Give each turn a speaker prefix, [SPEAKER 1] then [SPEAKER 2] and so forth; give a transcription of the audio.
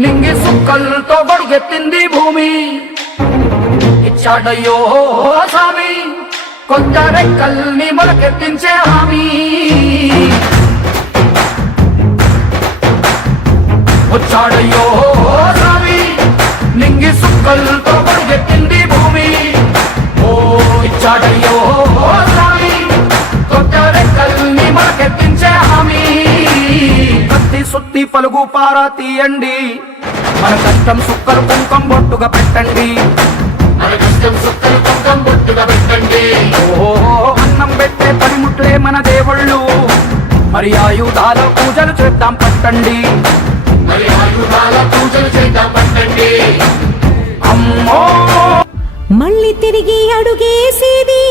[SPEAKER 1] నింగి సుక్కలతో బడిగెత్తింది భూమి ఇచ్చాడయ్యో స్వామి కొత్త రెక్కల్ని మొలకెత్తించే హామీ వచ్చాడయ్యో స్వామి నింగి సుక్కలతో బడిగెత్తింది భూమి ఓ ఇచ్చాడయ్యో
[SPEAKER 2] పలుగు పార తీయండి మన కష్టం సుక్కలు కుంకం బొట్టుగా పెట్టండి
[SPEAKER 3] మన కష్టం సుక్కలు కుంకం బొట్టుగా పెట్టండి
[SPEAKER 2] ఓహో అన్నం పెట్టే పనిముట్లే మన దేవుళ్ళు మరి ఆయుధాల పూజలు చేద్దాం పట్టండి
[SPEAKER 3] మరి ఆయుధాల పూజలు చేద్దాం పట్టండి
[SPEAKER 2] అమ్మో
[SPEAKER 4] మళ్ళీ తిరిగి అడుగేసేది